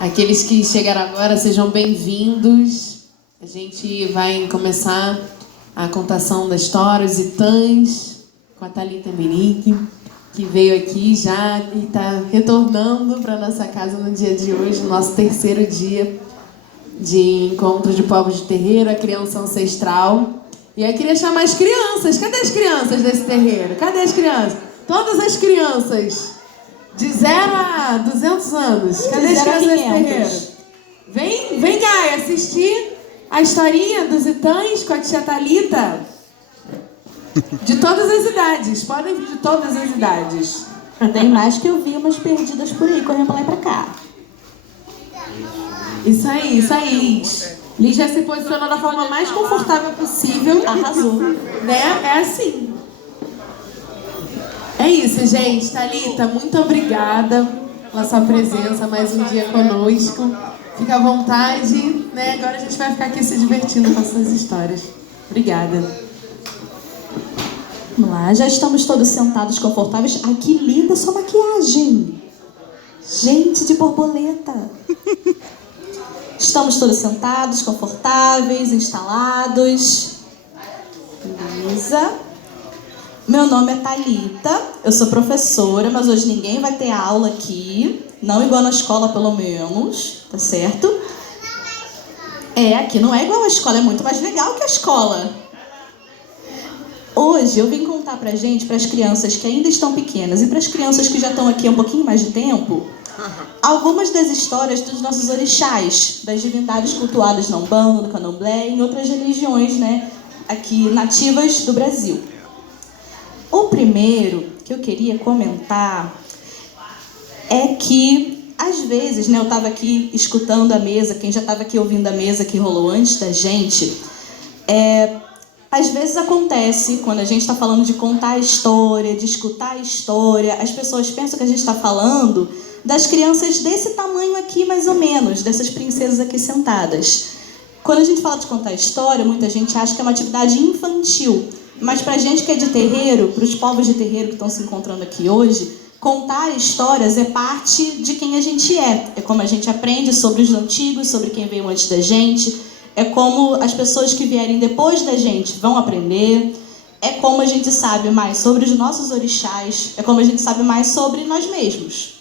Aqueles que chegaram agora, sejam bem-vindos. A gente vai começar a contação da história, os Itãs, com a Thalita Menique, que veio aqui já e está retornando para a nossa casa no dia de hoje, no nosso terceiro dia de encontro de povos de terreiro, a criança ancestral. E eu queria chamar as crianças. Cadê as crianças desse terreiro? Cadê as crianças? Todas as crianças. De 0 a 200 anos. Cadê as crianças desse terreiro? Vem cá assistir a historinha dos Itãs com a tia Thalita. De todas as idades. Podem vir de todas as idades. Tem mais que eu vi umas perdidas por aí, correndo pra lá e pra cá. Isso aí, Liz. Liz já se posicionou da forma mais confortável possível. Arrasou. Né? É assim. É isso, gente. Thalita, muito obrigada pela sua presença mais um dia conosco. Fica à vontade, né? Agora a gente vai ficar aqui se divertindo com as suas histórias. Obrigada. Vamos lá, já estamos todos sentados, confortáveis. Ai, que linda sua maquiagem! Gente de borboleta! Estamos todos sentados, confortáveis, instalados. Beleza. Meu nome é Thalita, eu sou professora, mas hoje ninguém vai ter aula aqui. Não igual na escola, pelo menos, tá certo? Aqui não é igual a escola, é muito mais legal que a escola. Hoje eu vim contar pra gente, para as crianças que ainda estão pequenas e para as crianças que já estão aqui há um pouquinho mais de tempo, algumas das histórias dos nossos orixás, das divindades cultuadas na Umbanda, no Candomblé e em outras religiões, né, aqui nativas do Brasil. O primeiro que eu queria comentar é que, às vezes, né, eu estava aqui escutando a mesa, quem já estava aqui ouvindo a mesa que rolou antes da gente, às vezes acontece, quando a gente está falando de contar a história, de escutar a história, as pessoas pensam que a gente está falando das crianças desse tamanho aqui, mais ou menos, dessas princesas aqui sentadas. Quando a gente fala de contar a história, muita gente acha que é uma atividade infantil. Mas pra gente que é de terreiro, para os povos de terreiro que estão se encontrando aqui hoje, contar histórias é parte de quem a gente é. É como a gente aprende sobre os antigos, sobre quem veio antes da gente. É como as pessoas que vierem depois da gente vão aprender. É como a gente sabe mais sobre os nossos orixás. É como a gente sabe mais sobre nós mesmos.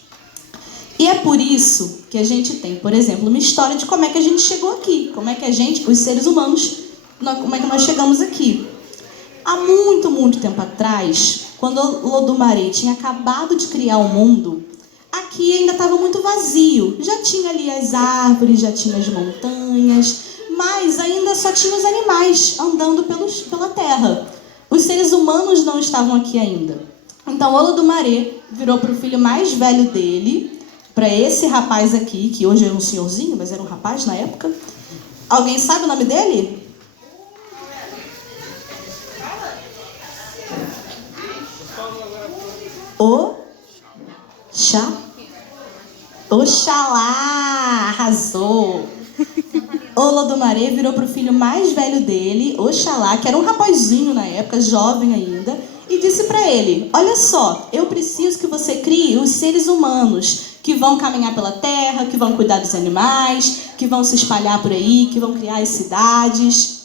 E é por isso que a gente tem, por exemplo, uma história de como é que a gente chegou aqui. Como é que a gente, os seres humanos, como é que nós chegamos aqui. Há muito, muito tempo atrás, quando Olodumare tinha acabado de criar o mundo, aqui ainda estava muito vazio. Já tinha ali as árvores, já tinha as montanhas, mas ainda só tinha os animais andando pela terra. Os seres humanos não estavam aqui ainda. Então Olodumare virou para o filho mais velho dele, para esse rapaz aqui, que hoje é um senhorzinho, mas era um rapaz na época. Alguém sabe o nome dele? Oxalá! Arrasou! Olodumare virou para o filho mais velho dele, Oxalá, que era um rapazinho na época, jovem ainda, e disse para ele: olha só, eu preciso que você crie os seres humanos que vão caminhar pela terra, que vão cuidar dos animais, que vão se espalhar por aí, que vão criar as cidades.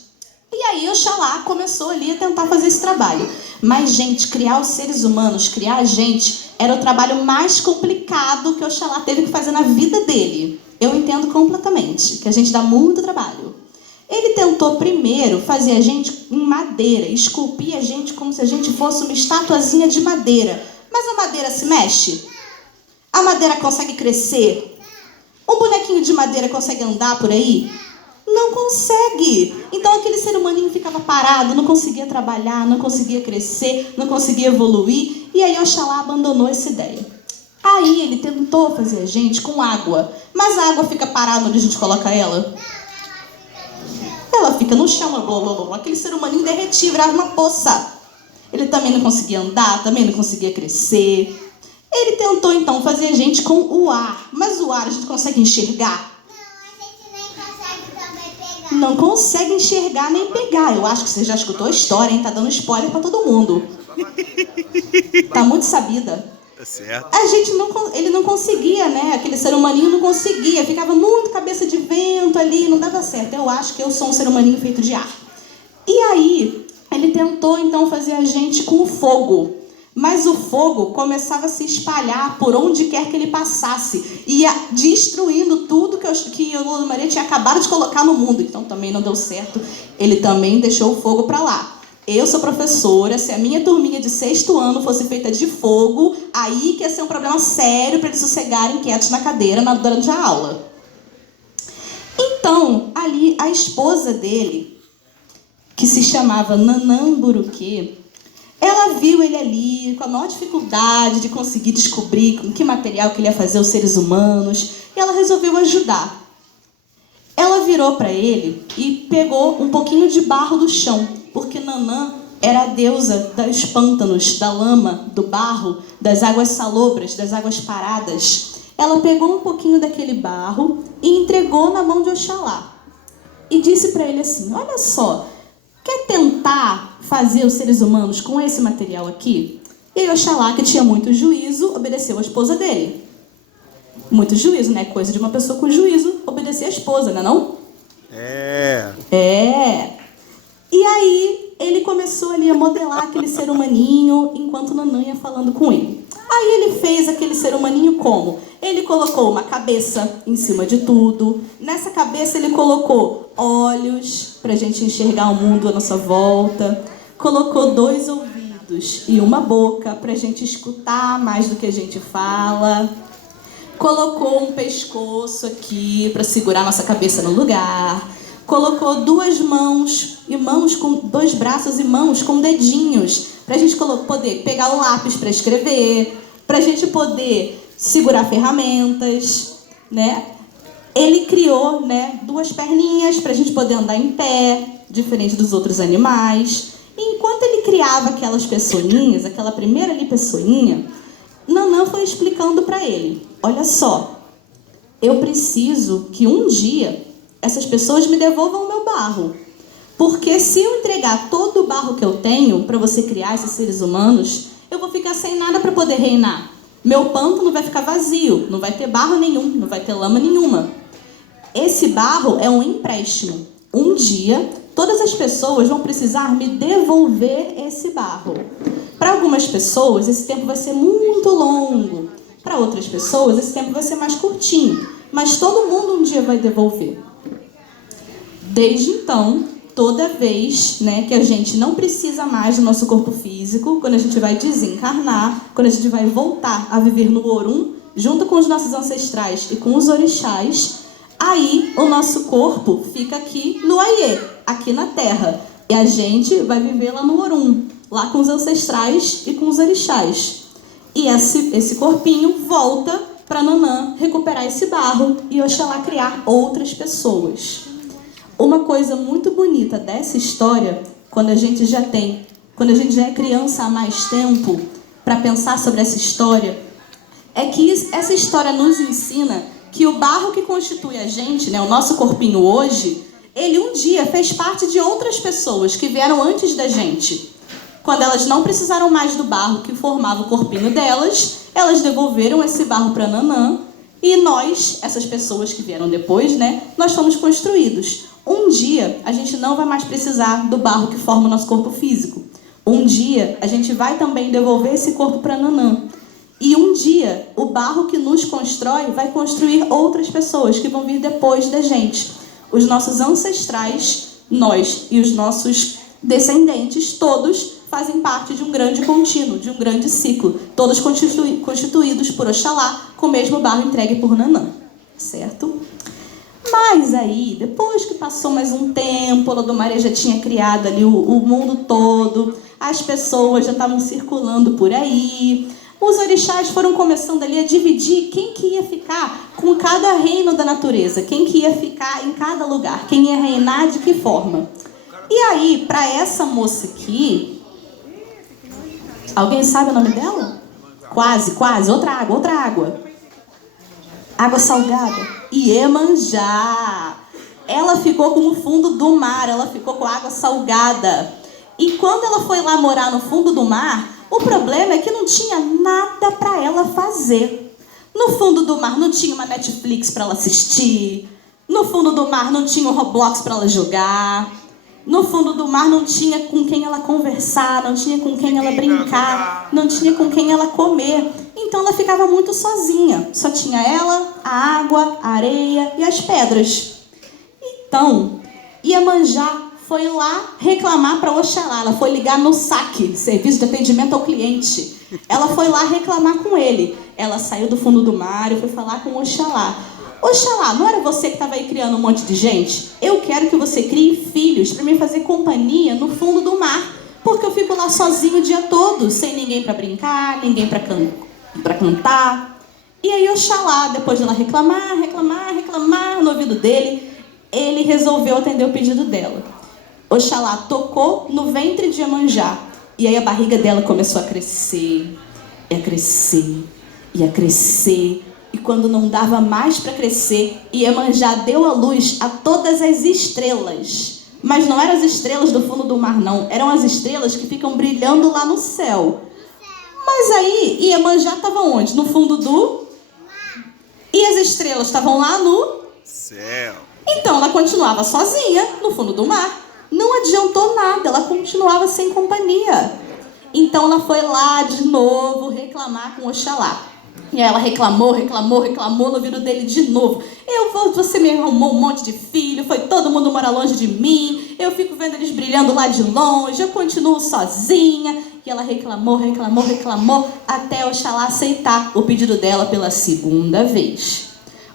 E aí Oxalá começou ali a tentar fazer esse trabalho. Mas, gente, criar os seres humanos, criar a gente, era o trabalho mais complicado que Oxalá teve que fazer na vida dele. Eu entendo completamente, que a gente dá muito trabalho. Ele tentou primeiro fazer a gente em madeira, esculpir a gente como se a gente fosse uma estatuazinha de madeira. Mas a madeira se mexe? A madeira consegue crescer? Um bonequinho de madeira consegue andar por aí? Não consegue. Então aquele ser humaninho ficava parado, não conseguia trabalhar, não conseguia crescer, não conseguia evoluir. E aí Oxalá abandonou essa ideia. Aí ele tentou fazer a gente com água. Mas a água fica parada onde a gente coloca ela? Ela fica no chão, blá, blá, blá. Aquele ser humaninho derretia, virava uma poça. Ele também não conseguia andar, também não conseguia crescer. Ele tentou então fazer a gente com o ar. Mas o ar a gente consegue enxergar? Não consegue enxergar nem pegar. Eu acho que você já escutou a história, hein? Tá dando spoiler pra todo mundo. Tá muito sabida. Certo. Ele não conseguia, né? Aquele ser humaninho não conseguia, ficava muito cabeça de vento ali, não dava certo. Eu acho que eu sou um ser humaninho feito de ar. E aí, ele tentou então fazer a gente com o fogo. Mas o fogo começava a se espalhar por onde quer que ele passasse. Ia destruindo tudo que o Lula Maria tinha acabado de colocar no mundo. Então também não deu certo. Ele também deixou o fogo para lá. Eu sou professora, se a minha turminha de 6º ano fosse feita de fogo, aí que ia ser um problema sério para eles sossegarem quietos na cadeira durante a aula. Então, ali, a esposa dele, que se chamava Nanã Buruquê, ela viu ele ali com a maior dificuldade de conseguir descobrir com que material que ele ia fazer os seres humanos, e ela resolveu ajudar. Ela virou para ele e pegou um pouquinho de barro do chão, porque Nanã era a deusa dos pântanos, da lama, do barro, das águas salobras, das águas paradas. Ela pegou um pouquinho daquele barro e entregou na mão de Oxalá. E disse para ele assim, olha só, quer tentar fazer os seres humanos com esse material aqui? E aí Oxalá, que tinha muito juízo, obedeceu a esposa dele. Muito juízo, né? Coisa de uma pessoa com juízo obedecer a esposa, não é não? É. E aí ele começou ali a modelar aquele ser humaninho enquanto Nanã ia falando com ele. Aí ele fez aquele ser humaninho como? Ele colocou uma cabeça em cima de tudo. Nessa cabeça ele colocou olhos para a gente enxergar o mundo à nossa volta. Colocou 2 ouvidos e uma boca para a gente escutar mais do que a gente fala. Colocou um pescoço aqui para segurar nossa cabeça no lugar. Colocou 2 mãos e mãos com 2 braços e mãos com dedinhos para a gente poder pegar o lápis para escrever, para a gente poder segurar ferramentas, né? Ele criou, né, 2 perninhas para a gente poder andar em pé, diferente dos outros animais. E enquanto ele criava aquelas pessoinhas, aquela primeira ali pessoinha, Nanã foi explicando para ele, olha só, eu preciso que um dia essas pessoas me devolvam o meu barro. Porque se eu entregar todo o barro que eu tenho para você criar esses seres humanos, eu vou ficar sem nada para poder reinar. Meu pântano vai ficar vazio, não vai ter barro nenhum, não vai ter lama nenhuma. Esse barro é um empréstimo. Um dia, todas as pessoas vão precisar me devolver esse barro. Para algumas pessoas, esse tempo vai ser muito longo. Para outras pessoas, esse tempo vai ser mais curtinho. Mas todo mundo um dia vai devolver. Desde então, toda vez, né, que a gente não precisa mais do nosso corpo físico, quando a gente vai desencarnar, quando a gente vai voltar a viver no Orum, junto com os nossos ancestrais e com os orixás, aí o nosso corpo fica aqui no Aiê, aqui na Terra. E a gente vai viver lá no Orum, lá com os ancestrais e com os orixás. E esse corpinho volta para Nanã recuperar esse barro e Oxalá criar outras pessoas. Uma coisa muito bonita dessa história, quando a gente já é criança há mais tempo, para pensar sobre essa história, é que essa história nos ensina que o barro que constitui a gente, né, o nosso corpinho hoje, ele um dia fez parte de outras pessoas que vieram antes da gente. Quando elas não precisaram mais do barro que formava o corpinho delas, elas devolveram esse barro para Nanã e nós, essas pessoas que vieram depois, né, nós fomos construídos. Um dia a gente não vai mais precisar do barro que forma o nosso corpo físico. Um dia a gente vai também devolver esse corpo para Nanã. E um dia o barro que nos constrói vai construir outras pessoas que vão vir depois da gente. Os nossos ancestrais, nós e os nossos descendentes, todos fazem parte de um grande contínuo, de um grande ciclo. Todos constituídos por Oxalá, com o mesmo barro entregue por Nanã. Certo? Mas aí, depois que passou mais um tempo, a Lodomaria já tinha criado ali o mundo todo, as pessoas já estavam circulando por aí, os orixás foram começando ali a dividir quem que ia ficar com cada reino da natureza, quem que ia ficar em cada lugar, quem ia reinar de que forma. E aí, para essa moça aqui, alguém sabe o nome dela? Quase, outra água. Água salgada. Iemanjá. Ela ficou com o fundo do mar, ela ficou com água salgada. E quando ela foi lá morar no fundo do mar, O problema é que não tinha nada para ela fazer. No fundo do mar não tinha uma Netflix para ela assistir. No fundo do mar não tinha um Roblox para ela jogar. No fundo do mar não tinha com quem ela conversar, não tinha com quem ela brincar, não tinha com quem ela comer. Então ela ficava muito sozinha. Só tinha ela, a água, a areia e as pedras. Então, Iemanjá foi lá reclamar para Oxalá. Ela foi ligar no SAC, Serviço de Atendimento ao Cliente. Ela foi lá reclamar com ele. Ela saiu do fundo do mar e foi falar com Oxalá. Oxalá, não era você que estava aí criando um monte de gente? Eu quero que você crie filhos para me fazer companhia no fundo do mar. Porque eu fico lá sozinho o dia todo, sem ninguém para brincar, ninguém para cantar. E aí Oxalá, depois de ela reclamar no ouvido dele, ele resolveu atender o pedido dela. Oxalá tocou no ventre de Iemanjá. E aí a barriga dela começou a crescer, e a crescer, e a crescer. E quando não dava mais para crescer, Iemanjá deu à luz a todas as estrelas. Mas não eram as estrelas do fundo do mar, não. Eram as estrelas que ficam brilhando lá no céu. Mas aí Iemanjá estava onde? No fundo do... E as estrelas estavam lá no... céu. Então ela continuava sozinha no fundo do mar. Não adiantou nada, ela continuava sem companhia. Então ela foi lá de novo reclamar com Oxalá. E aí ela reclamou no ouvido dele de novo. Você me arrumou um monte de filho, foi todo mundo morar longe de mim, eu fico vendo eles brilhando lá de longe, eu continuo sozinha. E ela reclamou, até Oxalá aceitar o pedido dela pela segunda vez.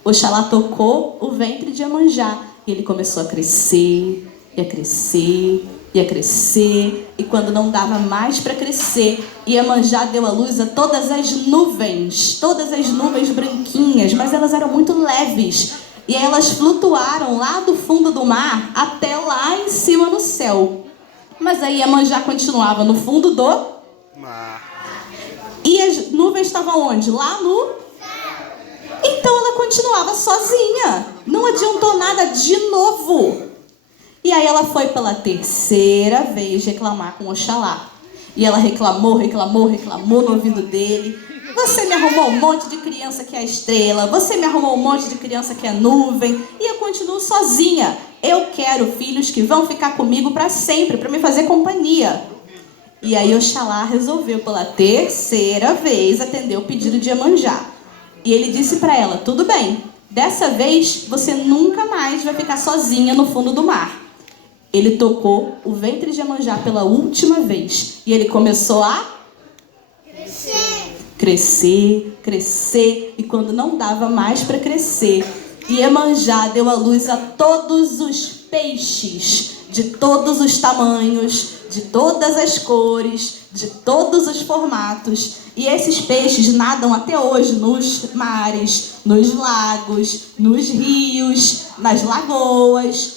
Oxalá tocou o ventre de Iemanjá e ele começou a crescer, e a crescer, e a crescer. E quando não dava mais para crescer, Iemanjá deu à luz a todas as nuvens branquinhas, mas elas eram muito leves. E elas flutuaram lá do fundo do mar até lá em cima no céu. Mas aí Iemanjá continuava no fundo do mar. E as nuvens estavam onde? Lá no... Então ela continuava sozinha. Não adiantou nada de novo. E aí ela foi pela terceira vez reclamar com Oxalá. E ela reclamou no ouvido dele. Você me arrumou um monte de criança que é estrela. Você me arrumou um monte de criança que é nuvem. E eu continuo sozinha. Eu quero filhos que vão ficar comigo para sempre, para me fazer companhia. E aí Oxalá resolveu pela terceira vez atender o pedido de Iemanjá. E ele disse para ela, tudo bem, dessa vez você nunca mais vai ficar sozinha no fundo do mar. Ele tocou o ventre de Iemanjá pela última vez. E ele começou a crescer. E quando não dava mais para crescer, Iemanjá deu à luz a todos os peixes, de todos os tamanhos, de todas as cores, de todos os formatos. E esses peixes nadam até hoje nos mares, nos lagos, nos rios, nas lagoas.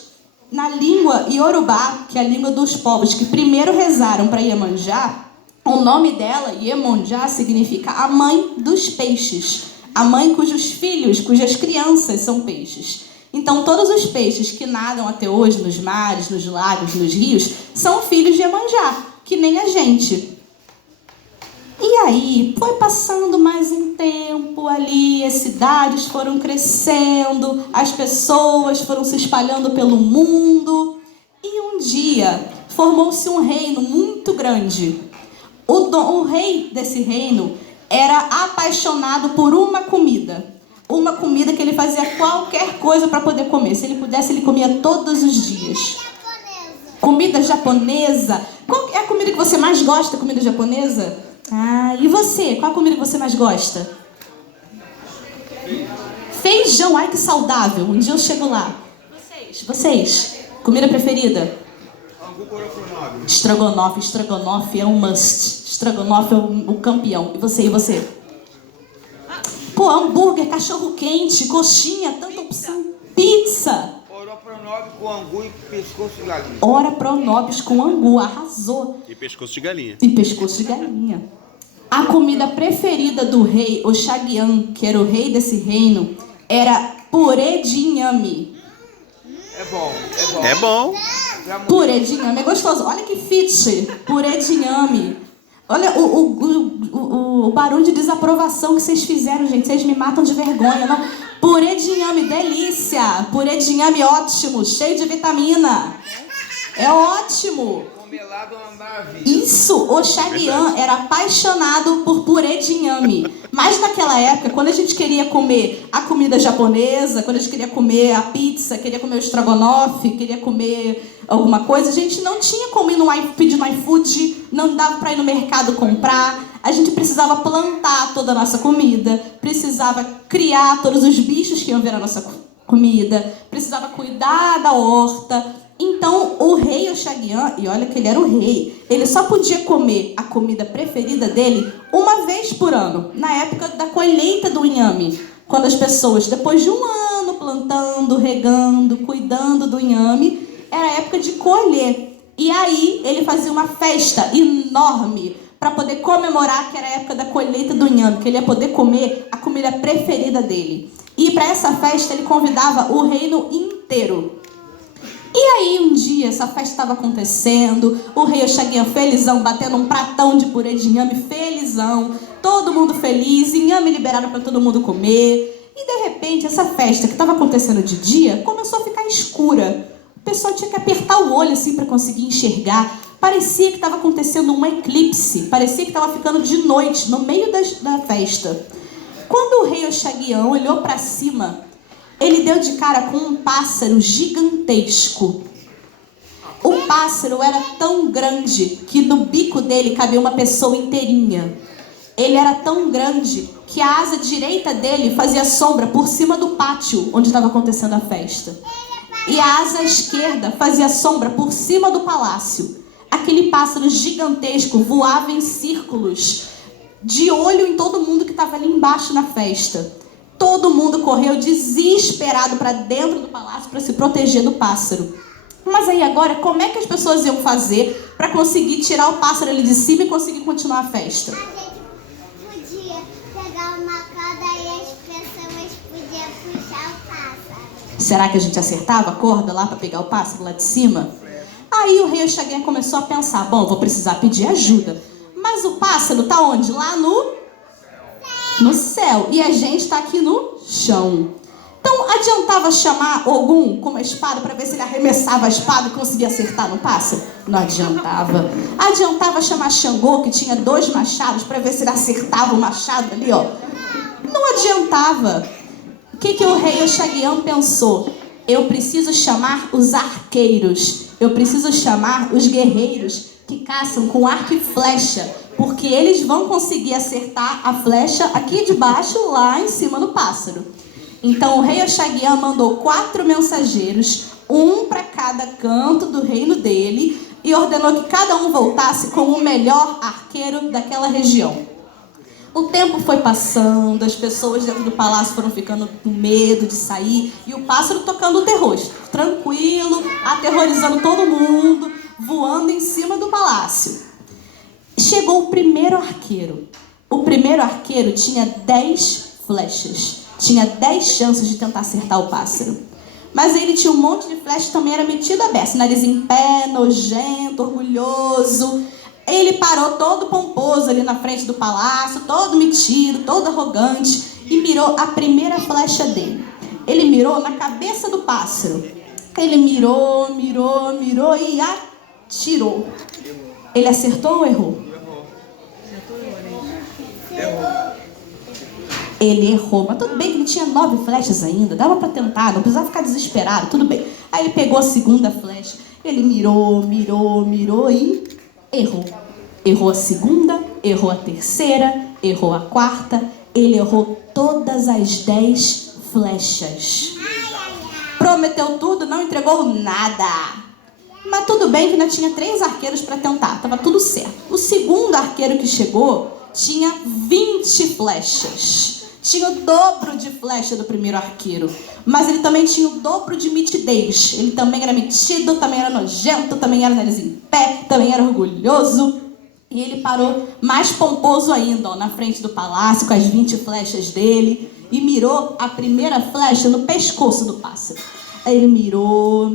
Na língua Iorubá, que é a língua dos povos que primeiro rezaram para Iemanjá, o nome dela, Iemanjá, significa a mãe dos peixes. A mãe cujos filhos, cujas crianças são peixes. Então todos os peixes que nadam até hoje nos mares, nos lagos, nos rios, são filhos de Iemanjá, que nem a gente. E aí, foi passando mais um tempo ali, as cidades foram crescendo, as pessoas foram se espalhando pelo mundo. E um dia, formou-se um reino muito grande. O rei desse reino era apaixonado por uma comida. Uma comida que ele fazia qualquer coisa para poder comer. Se ele pudesse, ele comia todos os dias. Comida japonesa. Qual é a comida que você mais gosta, comida japonesa? E você? Qual a comida que você mais gosta? Feijão. Ai, que saudável. Um dia eu chego lá. Vocês. Comida preferida? Estrogonofe. Estrogonofe é um must. Estrogonofe é o campeão. E você? Pô, hambúrguer, cachorro quente, coxinha, tanta opção. Pizza. Ora pronobis com angu e pescoço de galinha. Ora pronobis com angu, arrasou. E pescoço de galinha. A comida preferida do rei Oxaguian, que era o rei desse reino, era purê de inhame. É bom. Purê de inhame é gostoso. Olha que fit. Purê de inhame. Olha o barulho de desaprovação que vocês fizeram, gente. Vocês me matam de vergonha, não? Purê de inhame, delícia! Purê de inhame ótimo, cheio de vitamina. É ótimo. Melado é uma maravilha. Isso, o Chaguian era apaixonado por purê de inhame. Mas naquela época, quando a gente queria comer a comida japonesa, quando a gente queria comer a pizza, queria comer o estrogonofe, queria comer alguma coisa, a gente não tinha como pedir no iFood, não dava para ir no mercado comprar. A gente precisava plantar toda a nossa comida, precisava criar todos os bichos que iam ver a nossa comida, precisava cuidar da horta. Então, o rei Oxaguian, e olha que ele era o rei, ele só podia comer a comida preferida dele uma vez por ano, na época da colheita do inhame. Quando as pessoas, depois de um ano plantando, regando, cuidando do inhame, era a época de colher. E aí, ele fazia uma festa enorme para poder comemorar que era a época da colheita do inhame, que ele ia poder comer a comida preferida dele. E para essa festa, ele convidava o reino inteiro. E aí, um dia, essa festa estava acontecendo, o rei Oxaguian felizão, batendo um pratão de purê de inhame, felizão, todo mundo feliz, inhame liberado para todo mundo comer. E, de repente, essa festa que estava acontecendo de dia começou a ficar escura. O pessoal tinha que apertar o olho assim para conseguir enxergar. Parecia que estava acontecendo um eclipse, parecia que estava ficando de noite, no meio da festa. Quando o rei Oxaguian olhou para cima, ele deu de cara com um pássaro gigantesco. O pássaro era tão grande que no bico dele cabia uma pessoa inteirinha. Ele era tão grande que a asa direita dele fazia sombra por cima do pátio onde estava acontecendo a festa. E a asa esquerda fazia sombra por cima do palácio. Aquele pássaro gigantesco voava em círculos, de olho em todo mundo que estava ali embaixo na festa. Todo mundo correu desesperado para dentro do palácio para se proteger do pássaro. Mas aí agora, como é que as pessoas iam fazer para conseguir tirar o pássaro ali de cima e conseguir continuar a festa? A gente podia pegar uma corda e as pessoas podiam puxar o pássaro. Será que a gente acertava a corda lá para pegar o pássaro lá de cima? Aí o rei Oxaguian começou a pensar, bom, vou precisar pedir ajuda. Mas o pássaro tá onde? Lá no céu. E a gente tá aqui no chão. Então adiantava chamar Ogum com uma espada para ver se ele arremessava a espada e conseguia acertar no pássaro? Não adiantava. Adiantava chamar Xangô, que tinha 2 machados, para ver se ele acertava o machado ali, ó. Não adiantava. O que o rei Oxaguian pensou? Eu preciso chamar os arqueiros. Eu preciso chamar os guerreiros que caçam com arco e flecha, porque eles vão conseguir acertar a flecha aqui de baixo, lá em cima do pássaro. Então o rei Oxaguian mandou 4 mensageiros, um para cada canto do reino dele, e ordenou que cada um voltasse com o melhor arqueiro daquela região. O tempo foi passando, as pessoas dentro do palácio foram ficando com medo de sair, e o pássaro tocando o terror, tranquilo, aterrorizando todo mundo, voando em cima do palácio. Chegou o primeiro arqueiro. O primeiro arqueiro tinha 10 flechas. Tinha 10 chances de tentar acertar o pássaro. Mas ele tinha um monte de flecha e também era metido a beça. Nariz em pé, nojento, orgulhoso. Ele parou todo pomposo ali na frente do palácio, todo metido, todo arrogante, e mirou a primeira flecha dele. Ele mirou na cabeça do pássaro. Ele mirou e atirou. Ele acertou ou errou? Ele errou, mas tudo bem que ele tinha 9 flechas ainda, dava pra tentar, não precisava ficar desesperado, tudo bem. Aí ele pegou a segunda flecha, ele mirou e errou. Errou a segunda, errou a terceira, errou a quarta, ele errou todas as 10 flechas. Prometeu tudo, não entregou nada. Mas tudo bem que ainda tinha 3 arqueiros para tentar, tava tudo certo. O segundo arqueiro que chegou tinha 20 flechas. Tinha o dobro de flecha do primeiro arqueiro. Mas ele também tinha o dobro de mitidez. Ele também era metido, também era nojento, também era nariz em pé, também era orgulhoso. E ele parou mais pomposo ainda, ó, na frente do palácio, com as 20 flechas dele. E mirou a primeira flecha no pescoço do pássaro. Aí ele mirou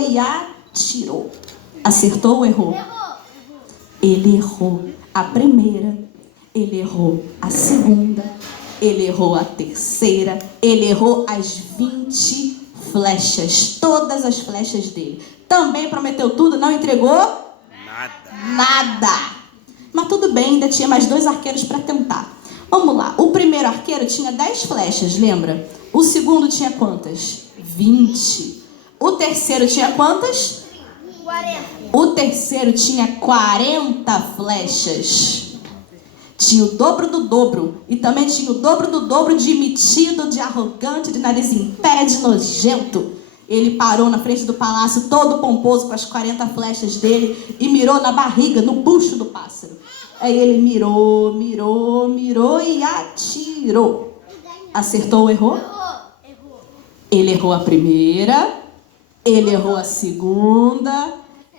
e atirou. Acertou ou errou? Ele errou. a primeira, ele errou a segunda, ele errou a terceira, ele errou as 20 flechas, todas as flechas dele. Também prometeu tudo, não entregou? Nada. Mas tudo bem, ainda tinha mais 2 arqueiros para tentar. Vamos lá, o primeiro arqueiro tinha 10 flechas, lembra? O segundo tinha quantas? 20. O terceiro tinha quantas? 40. O terceiro tinha 40 flechas. Tinha o dobro do dobro. E também tinha o dobro do dobro de metido, de arrogante, de nariz em pé, de nojento. Ele parou na frente do palácio, todo pomposo, com as 40 flechas dele, e mirou na barriga, no bucho do pássaro. Aí ele mirou e atirou. Acertou ou errou? Errou. Ele errou a primeira, ele errou a segunda,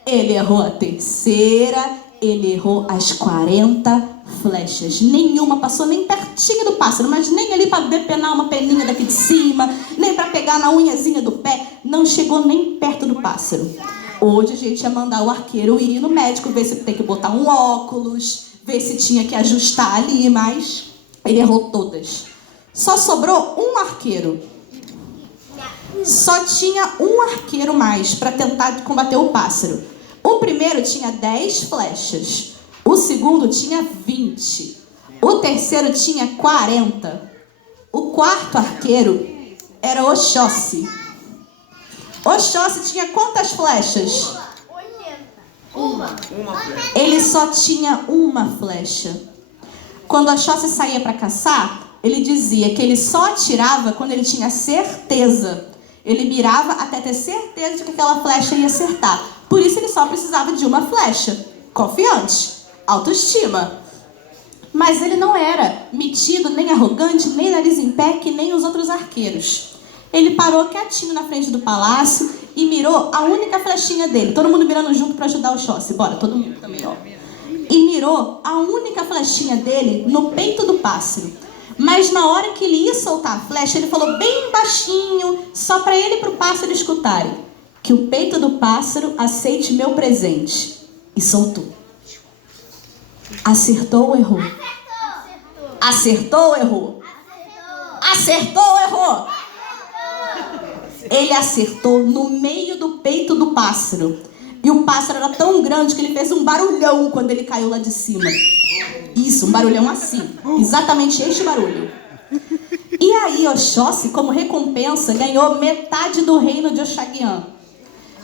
ele errou a terceira, ele errou as 40 flechas. Nenhuma passou nem pertinho do pássaro, mas nem ali para depenar uma peninha daqui de cima, nem para pegar na unhazinha do pé, não chegou nem perto do pássaro. Hoje a gente ia mandar o arqueiro ir no médico, ver se tem que botar um óculos, ver se tinha que ajustar ali, mas ele errou todas. Só sobrou um arqueiro. Só tinha um arqueiro mais para tentar combater o pássaro. O primeiro tinha 10 flechas. O segundo tinha 20. O terceiro tinha 40. O quarto arqueiro era Oxóssi. Oxóssi tinha quantas flechas? 80. Uma flecha. Ele só tinha uma flecha. Quando Oxóssi saía para caçar, ele dizia que ele só atirava quando ele tinha certeza. Ele mirava até ter certeza de que aquela flecha ia acertar. Por isso ele só precisava de uma flecha. Confiante, autoestima. Mas ele não era metido, nem arrogante, nem nariz em pé, que nem os outros arqueiros. Ele parou quietinho na frente do palácio e mirou a única flechinha dele. Todo mundo mirando junto para ajudar o Oxóssi. Bora, todo mundo também, ó. E mirou a única flechinha dele no peito do pássaro. Mas na hora que ele ia soltar a flecha, ele falou bem baixinho, só para ele e para o pássaro escutarem: que o peito do pássaro aceite meu presente. E soltou. Acertou ou errou? Acertou ou errou? Acertou ou errou? Ele acertou no meio do peito do pássaro. E o pássaro era tão grande que ele fez um barulhão quando ele caiu lá de cima. Isso, um barulhão assim. Exatamente este barulho. E aí Oxóssi, como recompensa, ganhou metade do reino de Oxaguian.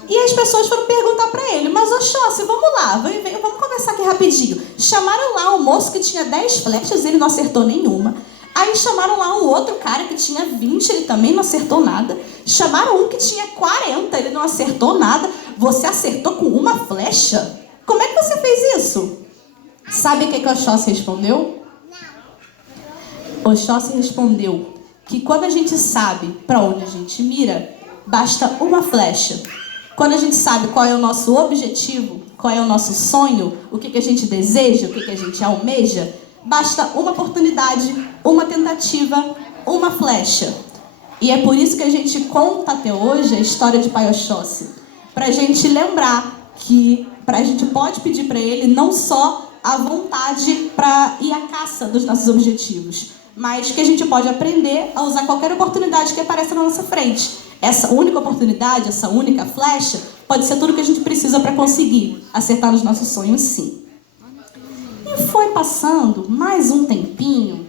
E as pessoas foram perguntar pra ele: mas Oxóssi, vamos lá, vamos conversar aqui rapidinho. Chamaram lá um moço que tinha 10 flechas, ele não acertou nenhuma. Aí chamaram lá um outro cara que tinha 20, ele também não acertou nada. Chamaram um que tinha 40, ele não acertou nada. Você acertou com uma flecha? Como é que você fez isso? Sabe o que Oxóssi respondeu? Oxóssi respondeu que quando a gente sabe para onde a gente mira, basta uma flecha. Quando a gente sabe qual é o nosso objetivo, qual é o nosso sonho, o que a gente deseja, o que a gente almeja, basta uma oportunidade, uma tentativa, uma flecha. E é por isso que a gente conta até hoje a história de Pai Oxóssi. Para a gente lembrar que a gente pode pedir para ele não só a vontade para ir à caça dos nossos objetivos, mas que a gente pode aprender a usar qualquer oportunidade que apareça na nossa frente. Essa única oportunidade, essa única flecha, pode ser tudo que a gente precisa para conseguir acertar nos nossos sonhos, sim. E foi passando mais um tempinho,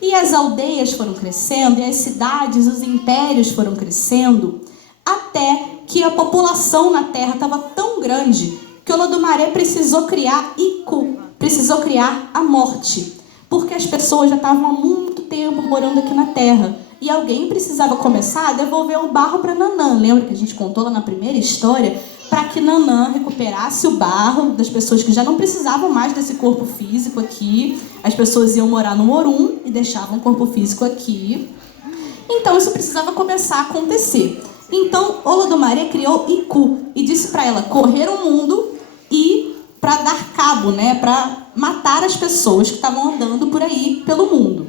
e as aldeias foram crescendo, e as cidades, os impérios foram crescendo, até que a população na Terra estava tão grande que Olodumaré precisou criar Iku, precisou criar a morte, porque as pessoas já estavam há muito tempo morando aqui na Terra. E alguém precisava começar a devolver o barro para Nanã. Lembra que a gente contou lá na primeira história? Para que Nanã recuperasse o barro das pessoas que já não precisavam mais desse corpo físico aqui. As pessoas iam morar no Orum e deixavam o corpo físico aqui. Então isso precisava começar a acontecer. Então Olodumaré criou Iku e disse para ela correr o mundo e para dar cabo, né? Para matar as pessoas que estavam andando por aí pelo mundo.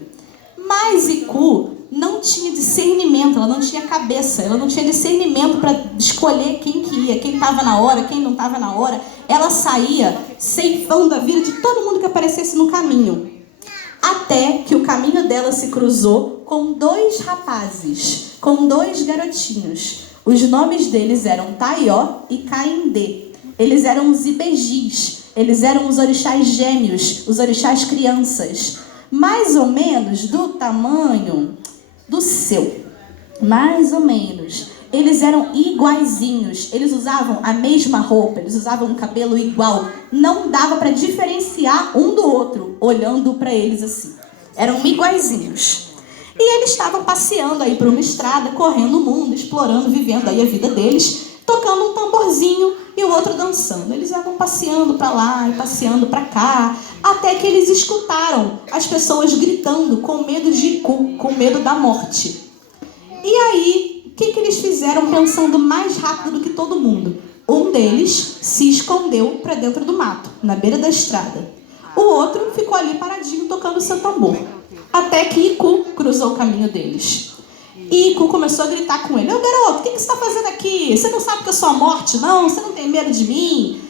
Mas Iku não tinha discernimento, ela não tinha cabeça, ela não tinha discernimento para escolher quem que ia, quem estava na hora, quem não estava na hora. ela saía ceifando a vida de todo mundo que aparecesse no caminho. Até que o caminho dela se cruzou com 2 rapazes, com 2 garotinhos. Os nomes deles eram Taió e Caindê. Eles eram os ibejis, eles eram os orixás gêmeos, os orixás crianças. Mais ou menos do tamanho do seu. Mais ou menos. Eles eram iguaizinhos, eles usavam a mesma roupa, eles usavam um cabelo igual. Não dava para diferenciar um do outro, olhando para eles assim. Eram iguaizinhos. E eles estavam passeando aí por uma estrada, correndo o mundo, explorando, vivendo aí a vida deles, tocando um tamborzinho e o outro dançando. Eles estavam passeando para lá e passeando para cá, até que eles escutaram as pessoas gritando com medo de Iku, com medo da morte. E aí, o que eles fizeram pensando mais rápido do que todo mundo? Um deles se escondeu para dentro do mato, na beira da estrada. O outro ficou ali paradinho tocando seu tambor. Até que Iku cruzou o caminho deles. E Iku começou a gritar com ele: "Ô garoto, o que você está fazendo aqui? Você não sabe que eu sou a morte, não? Você não tem medo de mim?"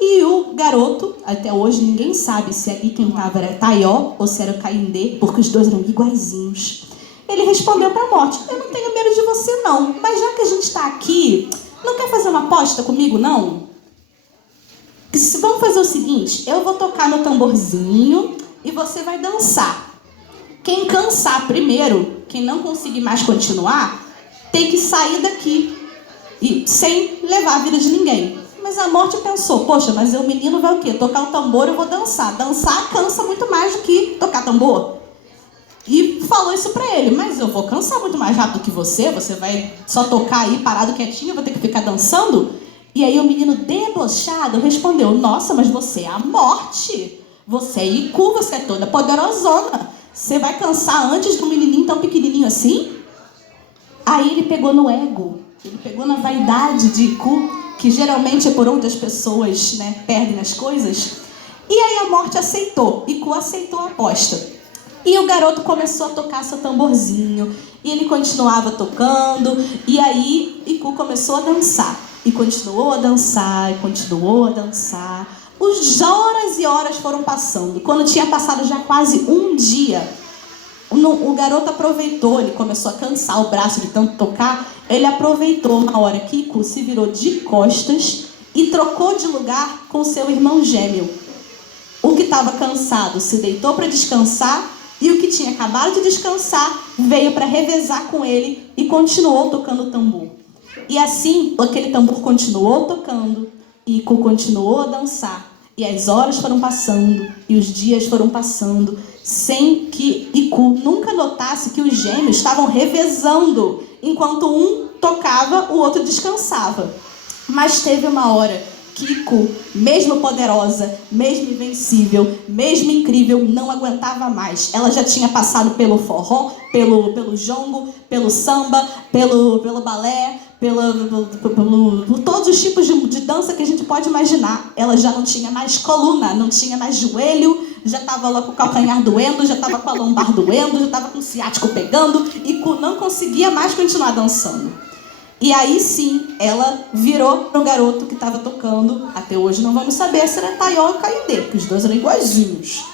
E o garoto, até hoje ninguém sabe se ali quem estava era Taió ou se era o Caindê, porque os dois eram iguaizinhos. Ele respondeu para a morte: "Eu não tenho medo de você não, mas já que a gente está aqui, não quer fazer uma aposta comigo não? Vamos fazer o seguinte, eu vou tocar no tamborzinho e você vai dançar. Quem cansar primeiro, quem não conseguir mais continuar, tem que sair daqui e sem levar a vida de ninguém." Mas a morte pensou: "Poxa, mas o menino vai o quê? Tocar o tambor, eu vou dançar. Dançar cansa muito mais do que tocar tambor." E falou isso pra ele: "Mas eu vou cansar muito mais rápido que você vai só tocar aí parado quietinho, eu vou ter que ficar dançando?" E aí o menino debochado respondeu: "Nossa, mas você é a morte. Você é Iku, você é toda poderosona. Você vai cansar antes de um menininho tão pequenininho assim?" Aí ele pegou no ego, ele pegou na vaidade de Iku, que geralmente é por onde as pessoas, perdem as coisas. E aí a morte aceitou, Iku aceitou a aposta. E o garoto começou a tocar seu tamborzinho, e ele continuava tocando, e aí Iku começou a dançar. E continuou a dançar, e continuou a dançar. Os horas e horas foram passando. Quando tinha passado já quase um dia, o garoto aproveitou, ele começou a cansar o braço de tanto tocar, ele aproveitou uma hora que Iku se virou de costas e trocou de lugar com seu irmão gêmeo. O que estava cansado se deitou para descansar, e o que tinha acabado de descansar veio para revezar com ele e continuou tocando o tambor. E assim, aquele tambor continuou tocando, e Iku continuou a dançar. E as horas foram passando, e os dias foram passando, sem que Iku nunca notasse que os gêmeos estavam revezando. Enquanto um tocava, o outro descansava. Mas teve uma hora que Iku, mesmo poderosa, mesmo invencível, mesmo incrível, não aguentava mais. Ela já tinha passado pelo forró, pelo jongo, pelo samba, pelo balé, por todos os tipos de dança que a gente pode imaginar. Ela já não tinha mais coluna, não tinha mais joelho, já estava lá com o calcanhar doendo, já estava com a lombar doendo, já estava com o ciático pegando. Iku não conseguia mais continuar dançando. E aí sim, ela virou pro garoto que estava tocando. Até hoje não vamos saber se era Taió ou Caindê, porque os dois eram iguaizinhos.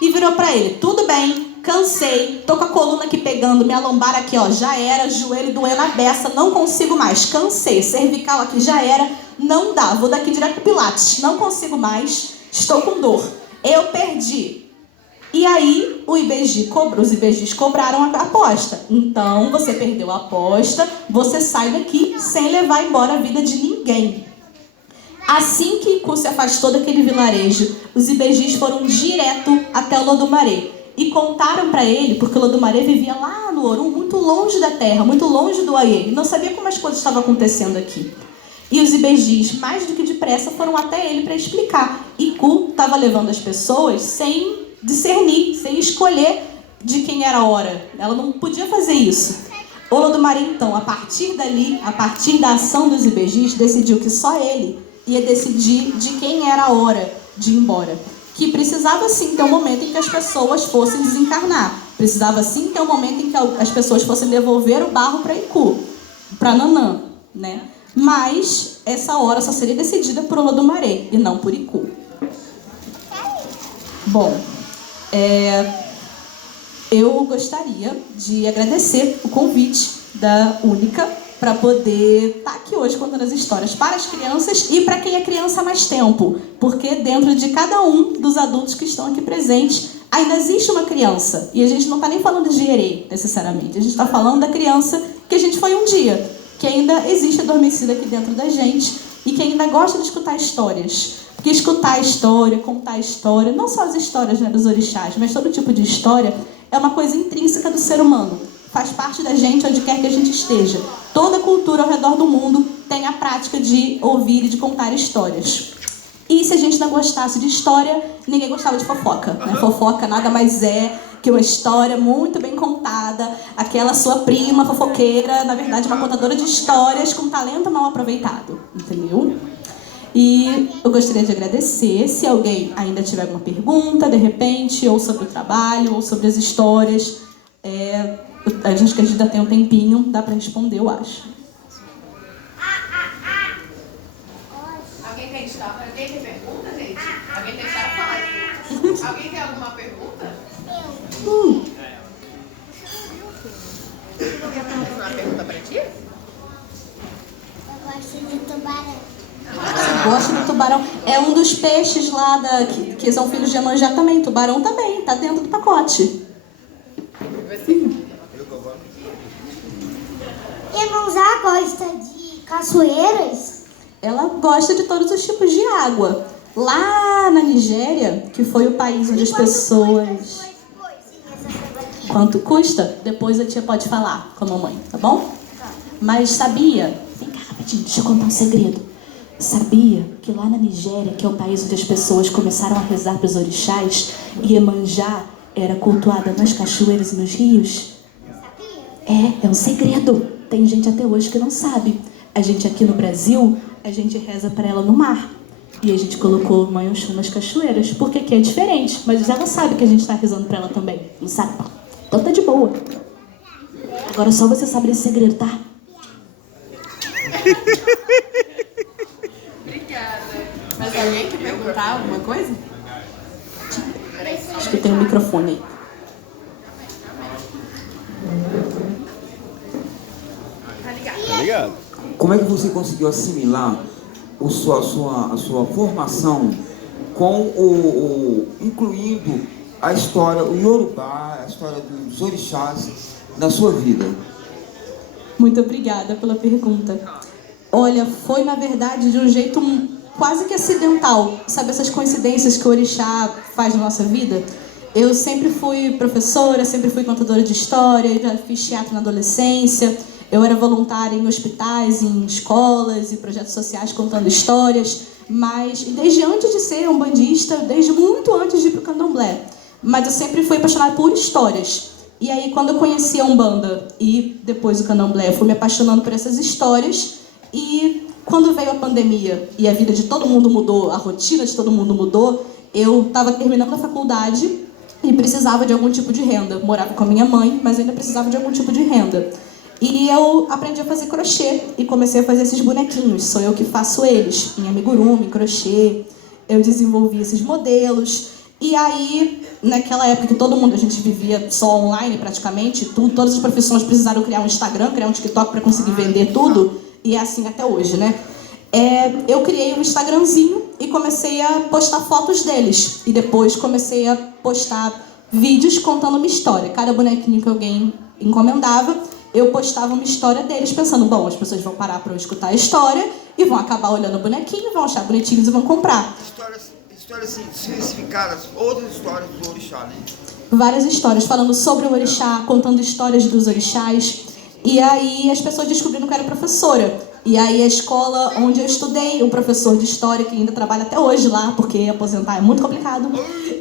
E virou para ele: "Tudo bem, cansei, tô com a coluna aqui pegando, minha lombar aqui, ó, já era, joelho doendo a beça, não consigo mais, cansei, cervical aqui já era, não dá, vou daqui direto pro Pilates, não consigo mais, estou com dor, eu perdi." E aí os ibejis cobraram a aposta. "Então você perdeu a aposta, você sai daqui sem levar embora a vida de ninguém." Assim que Iku se afastou daquele vilarejo, os ibejis foram direto até o Lodumaré e contaram para ele, porque o Lodumaré vivia lá no Orum, muito longe da terra, muito longe do Aie, e não sabia como as coisas estavam acontecendo aqui. E os ibejis, mais do que depressa, foram até ele para explicar. Iku estava levando as pessoas sem discernir, sem escolher de quem era a hora. Ela não podia fazer isso. O Lodumaré, então, a partir dali, a partir da ação dos ibejis, decidiu que só ele ia decidir de quem era a hora de ir embora. Que precisava sim ter um momento em que as pessoas fossem desencarnar. Precisava sim ter um momento em que as pessoas fossem devolver o barro para Iku, para Nanã, Mas essa hora só seria decidida por Olodumare e não por Iku. Bom, eu gostaria de agradecer o convite da Única para poder estar aqui hoje contando as histórias para as crianças e para quem é criança há mais tempo, porque dentro de cada um dos adultos que estão aqui presentes ainda existe uma criança, e a gente não está nem falando de Herê, necessariamente, a gente está falando da criança que a gente foi um dia, que ainda existe adormecida aqui dentro da gente e que ainda gosta de escutar histórias. Porque escutar a história, contar a história, não só as histórias, né, dos orixás, mas todo tipo de história, é uma coisa intrínseca do ser humano. Faz parte da gente onde quer que a gente esteja. Toda cultura ao redor do mundo tem a prática de ouvir e de contar histórias. E se a gente não gostasse de história, ninguém gostava de fofoca, né? Fofoca nada mais é que uma história muito bem contada, aquela sua prima fofoqueira, na verdade uma contadora de histórias com talento mal aproveitado, entendeu? E eu gostaria de agradecer. Se alguém ainda tiver alguma pergunta, de repente, ou sobre o trabalho, ou sobre as histórias, acho que a gente ainda tem um tempinho, dá para responder, eu acho. Alguém tem pergunta, gente? Alguém tem história? Alguém tem alguma pergunta? Uma pergunta pra ti? Eu gosto de tubarão. Você gosta do tubarão? É um dos peixes lá que são filhos de Iemanjá também. Tubarão também, tá dentro do pacote. Iemanjá gosta de cachoeiras? Ela gosta de todos os tipos de água. Lá na Nigéria, que foi o país onde as pessoas... Quanto custa? Depois a tia pode falar com a mamãe, tá bom? Mas sabia... Vem cá rapidinho, deixa eu contar um segredo. Sabia que lá na Nigéria, que é o país onde as pessoas começaram a rezar para os orixás, Iemanjá era cultuada nas cachoeiras e nos rios? É um segredo. Tem gente até hoje que não sabe. A gente aqui no Brasil, a gente reza para ela no mar. E a gente colocou Mãe Oxum nas cachoeiras, porque aqui é diferente. Mas ela sabe que a gente está rezando para ela também. Não sabe? Então tá de boa. Agora só você sabe esse segredo, tá? Obrigada. Mas alguém quer perguntar alguma coisa? Acho que tem um microfone aí. Tá ligado? Como é que você conseguiu assimilar a sua formação com incluindo a história, o Yorubá, a história dos orixás na sua vida? Muito obrigada pela pergunta. Olha, foi na verdade de um jeito quase que acidental. Sabe essas coincidências que o orixá faz na nossa vida? Eu sempre fui professora, sempre fui contadora de história, já fiz teatro na adolescência. Eu era voluntária em hospitais, em escolas e projetos sociais contando histórias. Mas desde antes de ser umbandista, desde muito antes de ir para o candomblé. Mas eu sempre fui apaixonada por histórias. E aí, quando eu conheci a Umbanda e depois o candomblé, eu fui me apaixonando por essas histórias. E quando veio a pandemia e a vida de todo mundo mudou, a rotina de todo mundo mudou, eu estava terminando a faculdade e precisava de algum tipo de renda. Morava com a minha mãe, mas ainda precisava de algum tipo de renda. E eu aprendi a fazer crochê e comecei a fazer esses bonequinhos. Sou eu que faço eles, em amigurumi, em crochê. Eu desenvolvi esses modelos. E aí, naquela época que todo mundo, a gente vivia só online praticamente, todas as profissões precisaram criar um Instagram, criar um TikTok para conseguir vender tudo. E é assim até hoje, né? Eu criei um Instagramzinho e comecei a postar fotos deles. E depois comecei a postar vídeos contando uma história. Cada bonequinho que alguém encomendava, eu postava uma história deles, pensando, bom, as pessoas vão parar para eu escutar a história e vão acabar olhando o bonequinho, vão achar bonitinhos e vão comprar. Histórias assim, especificadas, outras histórias do orixá, né? Várias histórias, falando sobre o orixá, contando histórias dos orixás. E aí as pessoas descobriram que eu era professora. E aí a escola onde eu estudei, o professor de história, que ainda trabalha até hoje lá, porque aposentar é muito complicado,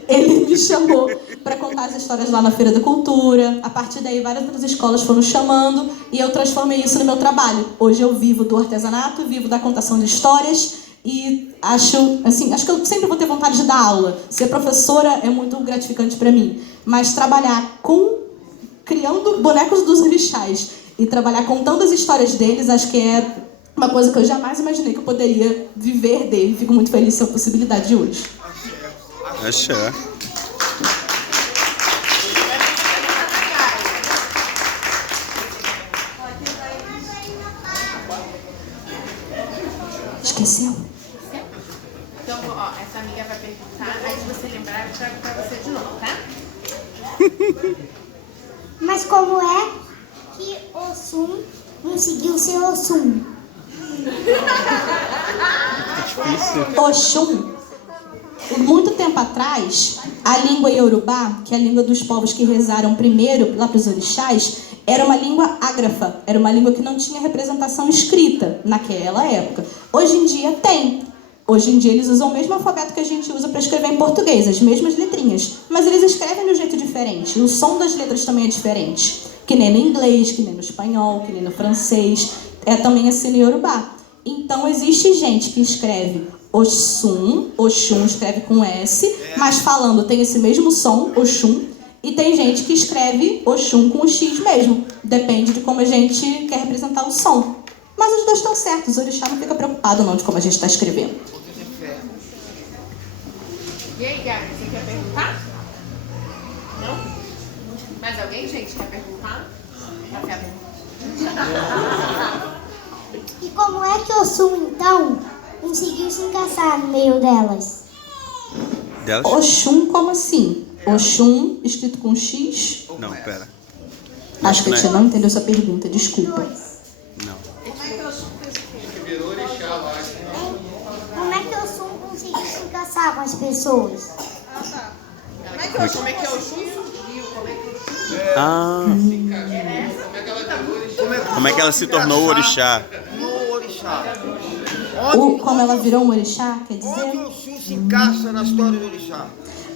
ele me chamou para contar as histórias lá na Feira da Cultura. A partir daí, várias outras escolas foram chamando e eu transformei isso no meu trabalho. Hoje eu vivo do artesanato, vivo da contação de histórias e acho que eu sempre vou ter vontade de dar aula. Ser professora é muito gratificante para mim, mas trabalhar criando bonecos dos orixás e trabalhar contando as histórias deles, acho que é Uma coisa que eu jamais imaginei que eu poderia viver dele. Fico muito feliz com a possibilidade de hoje. Axé. Esqueceu? Então, ó, essa amiga vai perguntar, aí se você lembrar, eu trago pra você de novo, tá? Mas como é que Oxum conseguiu ser Oxum? Oxum. Muito tempo atrás, a língua Yorubá, que é a língua dos povos que rezaram primeiro lá para os orixás, era uma língua ágrafa, era uma língua que não tinha representação escrita naquela época. Hoje em dia tem. Hoje em dia eles usam o mesmo alfabeto que a gente usa para escrever em português, as mesmas letrinhas, mas eles escrevem de um jeito diferente, o som das letras também é diferente, que nem no inglês, que nem no espanhol, que nem no francês, é também assim no Yorubá. Então existe gente que escreve Oxum, Oxum escreve com S, mas falando tem esse mesmo som, Oxum, e tem gente que escreve Oxum com o X mesmo, depende de como a gente quer representar o som. Mas os dois estão certos, o orixá não fica preocupado não de como a gente está escrevendo. E aí, Gabi, você quer perguntar? Não? Mais alguém, gente, quer perguntar? E como é que Oxum, então, conseguiu se encaixar no meio delas? Delas? Oxum, como assim? Oxum, escrito com X? Não, pera. Acho que a gente não entendeu sua pergunta, desculpa. Não. Como é que Oxum conseguiu se encaixar com as pessoas? Como é que é o Oxum surgiu? Como é que o Oxum... Ah. Como é que ela se tornou orixá? No orixá. Como ela virou um orixá, quer Onde dizer? o Oxum se encaixa na história do orixá?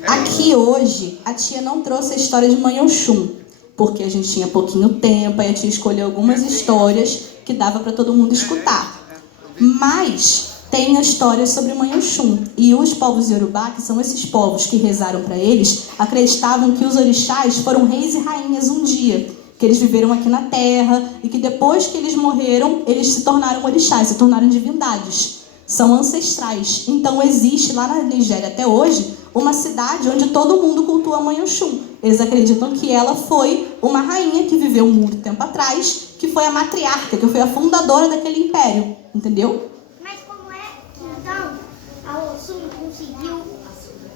Aqui hoje, a tia não trouxe a história de Mãe Oxum, porque a gente tinha pouquinho tempo, aí a tia escolheu algumas histórias que dava para todo mundo escutar. Mas tem a história sobre Mãe Oxum. E os povos Yorubá, que são esses povos que rezaram para eles, acreditavam que os orixás foram reis e rainhas um dia, que eles viveram aqui na Terra e que depois que eles morreram, eles se tornaram orixás, se tornaram divindades. São ancestrais. Então existe lá na Nigéria até hoje uma cidade onde todo mundo cultua a Mãe Oxum. Eles acreditam que ela foi uma rainha que viveu muito tempo atrás, que foi a matriarca, que foi a fundadora daquele império. Entendeu? Mas como é que, então, a Oxum conseguiu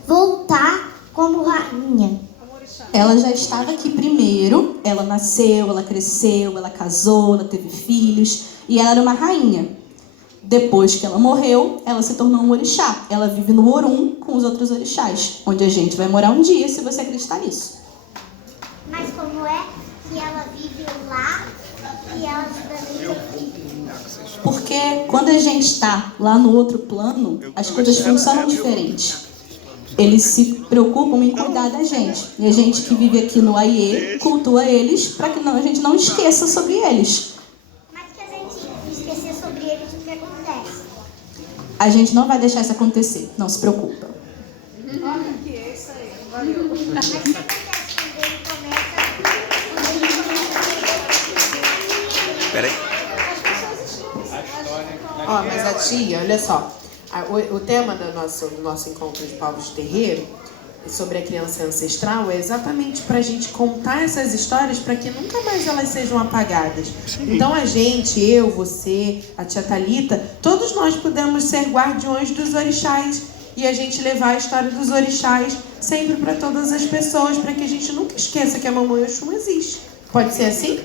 voltar como rainha? Ela já estava aqui primeiro, ela nasceu, ela cresceu, ela casou, ela teve filhos, e ela era uma rainha. Depois que ela morreu, ela se tornou um orixá. Ela vive no Orum com os outros orixás, onde a gente vai morar um dia, se você acreditar nisso. Mas como é que ela vive lá e ela também aqui? Porque quando a gente está lá no outro plano, as coisas funcionam diferente. Eles se preocupam em cuidar da gente. E a gente que vive aqui no Aie cultua eles para que a gente não esqueça sobre eles. Mas que a gente esquecer sobre eles, o que acontece? A gente não vai deixar isso acontecer, não se preocupa. Mas o que acontece quando ele começa? Pera aí. Ó, mas a tia, olha só, o tema do nosso encontro de povos de terreiro, sobre a criança ancestral, é exatamente para a gente contar essas histórias para que nunca mais elas sejam apagadas. Sim. Então a gente, eu, você, a tia Thalita, todos nós podemos ser guardiões dos orixás e a gente levar a história dos orixás sempre para todas as pessoas, para que a gente nunca esqueça que a Mamãe Oxum existe. Pode ser assim?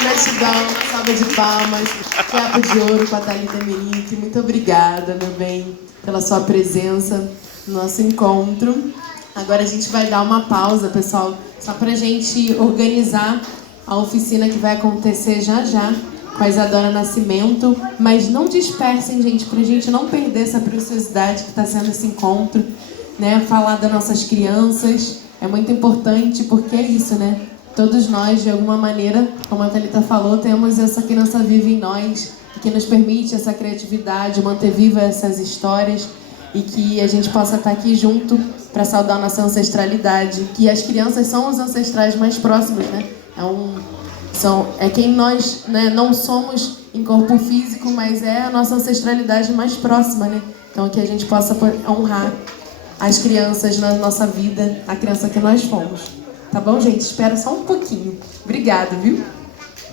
Gratidão, salva de palmas, capo de ouro com a Thalita Menique. Muito obrigada, meu bem, pela sua presença no nosso encontro. Agora a gente vai dar uma pausa, pessoal, só pra gente organizar a oficina que vai acontecer já já com a Isadora Nascimento. Mas não dispersem, gente, pra gente não perder essa preciosidade que está sendo esse encontro, né? Falar das nossas crianças é muito importante, porque é isso, né? Todos nós, de alguma maneira, como a Thalita falou, temos essa criança viva em nós, que nos permite essa criatividade, manter viva essas histórias e que a gente possa estar aqui junto para saudar nossa ancestralidade, que as crianças são os ancestrais mais próximos, né? É quem nós, né, não somos em corpo físico, mas é a nossa ancestralidade mais próxima, né? Então que a gente possa honrar as crianças na nossa vida, a criança que nós fomos. Tá bom, gente? Espera só um pouquinho. Obrigada, viu?